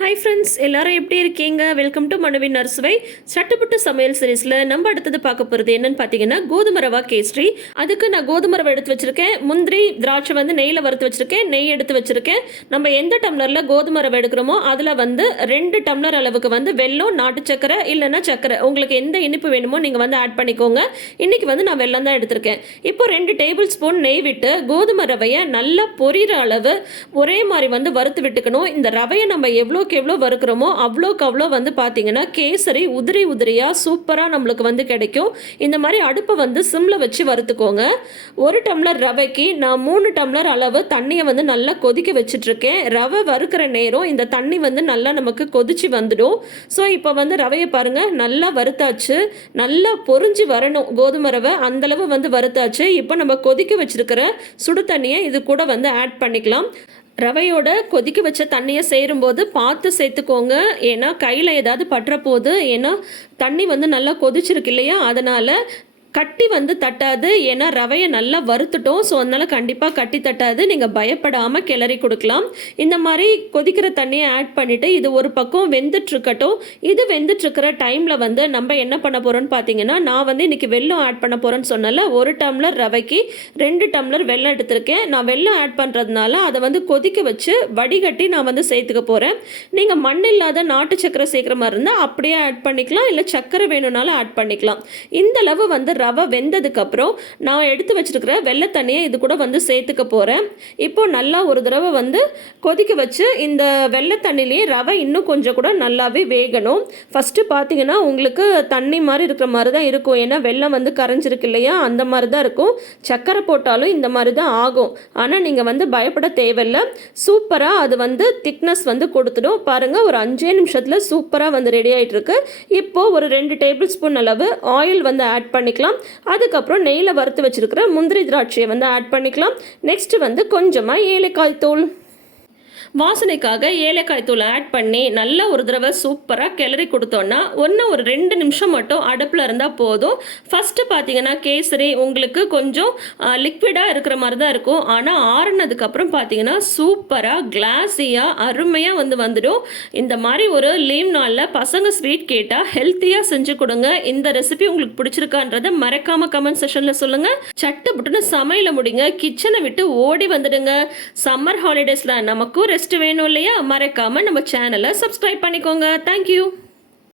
Hi friends, எல்லாரும் எப்படி இருக்கீங்க? வெல்கம் டு மனுவின் நர்சுவை. சட்டுப்புட்டு சமையல் சீரீஸில் நம்ம அடுத்தது பார்க்க போகிறது என்னன்னு பார்த்தீங்கன்னா கோதுமை ரவா கேசரி. அதுக்கு நான் கோதுமை ரவை எடுத்து வச்சுருக்கேன், முந்திரி திராட்சை வந்து நெய்யில் வறுத்து வச்சுருக்கேன், நெய் எடுத்து வச்சுருக்கேன். நம்ம எந்த டம்ளரில் கோதுமை ரவை எடுக்கிறோமோ அதில் வந்து 2 டம்ளர் அளவுக்கு வந்து வெல்லம், நாட்டு சக்கரை இல்லைன்னா சக்கரை, உங்களுக்கு எந்த இனிப்பு வேணுமோ நீங்கள் வந்து ஆட் பண்ணிக்கோங்க. இன்றைக்கி வந்து நான் வெல்லம் தான் எடுத்திருக்கேன். இப்போ 2 டேபிள் ஸ்பூன் நெய் விட்டு கோதுமை ரவையை நல்லா பொரியிற அளவு ஒரே மாதிரி வந்து வறுத்து விட்டுக்கணும். இந்த ரவையை நம்ம எவ்வளோ வறுக்கிறோமோ அவ்வளோக்கு அவ்வளோ வந்து பார்த்தீங்கன்னா கேசரி உதிரி உதிரியாக சூப்பராக நம்மளுக்கு வந்து கிடைக்கும். இந்த மாதிரி அடுப்பை வந்து சிம்மில் வச்சு வறுத்துக்கோங்க. 1 டம்ளர் ரவைக்கு நான் 3 டம்ளர் அளவு தண்ணியை வந்து நல்லா கொதிக்க வச்சுட்ருக்கேன். ரவை வறுக்கிற நேரம் இந்த தண்ணி வந்து நல்லா நமக்கு கொதிச்சு வந்துடும். ஸோ இப்போ வந்து ரவையை பாருங்கள், நல்லா வறுத்தாச்சு, நல்லா பொரிஞ்சு வரணும் கோதுமை ரவை, அந்தளவு வந்து வறுத்தாச்சு. இப்போ நம்ம கொதிக்க வச்சுருக்கிற சுடு தண்ணியை இது கூட வந்து ஆட் பண்ணிக்கலாம். ரவையோட கொதிக்க வச்ச தண்ணியை சேரும்போது பார்த்து சேர்த்துக்கோங்க, ஏன்னா கையில் ஏதாவது பற்ற போகுது. ஏன்னா தண்ணி வந்து நல்லா கொதிச்சிருக்கு இல்லையா, அதனால் கட்டி வந்து தட்டாது. ஏன்னா ரவையை நல்லா வறுத்துட்டோம், ஸோ அதனால் கண்டிப்பாக கட்டி தட்டாது. நீங்கள் பயப்படாமல் கிளறி கொடுக்கலாம். இந்த மாதிரி கொதிக்கிற தண்ணியை ஆட் பண்ணிவிட்டு இது ஒரு பக்கம் வெந்துட்டுருக்கட்டும். இது வெந்துட்டுருக்கிற டைமில் வந்து நம்ம என்ன பண்ண போகிறோன்னு பார்த்தீங்கன்னா, நான் வந்து இன்றைக்கி வெல்லம் ஆட் பண்ண போகிறேன்னு சொன்னால 1 டம்ளர் ரவைக்கு 2 டம்ளர் வெல்லம் எடுத்திருக்கேன். நான் வெல்லம் ஆட் பண்ணுறதுனால அதை வந்து கொதிக்க வச்சு வடிகட்டி நான் வந்து சேர்த்துக்க போகிறேன். நீங்கள் மண் இல்லாத நாட்டு சக்கரை சேர்க்குற மாதிரி இருந்தால் அப்படியே ஆட் பண்ணிக்கலாம், இல்லை சக்கரை வேணும்னாலும் ஆட் பண்ணிக்கலாம். இந்த அளவு வந்து ரவை வெந்ததுக்கப்புறம் நான் எடுத்து வச்சிருக்கிற வெள்ளை தண்ணியை இது கூட வந்து சேர்த்துக்க போகிறேன். இப்போ நல்லா ஒரு தடவை வந்து கொதிக்க வச்சு இந்த வெள்ளை தண்ணிலேயே ரவை இன்னும் கொஞ்சம் கூட நல்லாவே வேகணும். ஃபஸ்ட்டு பார்த்தீங்கன்னா உங்களுக்கு தண்ணி மாதிரி இருக்கிற மாதிரி தான் இருக்கும், ஏன்னா வெல்லம் வந்து கரைஞ்சிருக்கு இல்லையா, அந்த மாதிரி தான் இருக்கும். சக்கரை போட்டாலும் இந்த மாதிரி தான் ஆகும். ஆனால் நீங்கள் வந்து பயப்பட தேவையில்லை, சூப்பராக அது வந்து திக்னஸ் வந்து கொடுத்துடும். பாருங்கள், ஒரு 5 நிமிஷத்தில் சூப்பராக வந்து ரெடி ஆகிட்டுருக்கு. இப்போது ஒரு 2 டேபிள் ஸ்பூன் அளவு ஆயில் வந்து ஆட் பண்ணிக்கலாம். அதுக்கப்புறம் நெய்யில் வறுத்து வச்சிருக்கிற முந்திரி திராட்சையை வந்து ஆட் பண்ணிக்கலாம். நெக்ஸ்ட் வந்து கொஞ்சமாக ஏலக்காய் தூள், வாசனைக்காக ஏலக்காய் தூள் ஆட் பண்ணி நல்லா ஒரு தடவை சூப்பராக கிளறி கொடுத்தோன்னா ஒரு 2 நிமிஷம் மட்டும் அடுப்பில் இருந்தால் போதும். ஃபஸ்ட்டு பார்த்தீங்கன்னா கேசரி உங்களுக்கு கொஞ்சம் லிக்விடாக இருக்கிற மாதிரி தான் இருக்கும். ஆனால் ஆறுனதுக்கப்புறம் பார்த்தீங்கன்னா சூப்பராக கிளாஸியாக அருமையாக வந்துடும். இந்த மாதிரி ஒரு லீவ் நாளில் பசங்க ஸ்வீட் கேட்டால் ஹெல்த்தியாக செஞ்சு கொடுங்க. இந்த ரெசிபி உங்களுக்கு பிடிச்சிருக்கான்றதை மறக்காமல் கமெண்ட் செஷனில் சொல்லுங்கள். சட்டு புட்டுன்னு சமையல முடிங்க, கிச்சனை விட்டு ஓடி வந்துடுங்க. சம்மர் ஹாலிடேஸில் நமக்கும் ரெஸ்ட் வேணும் இல்லையா, மறக்காமல் நம்ம சேனலை சப்ஸ்கிரைப் பண்ணிக்கோங்க. தேங்க்யூ.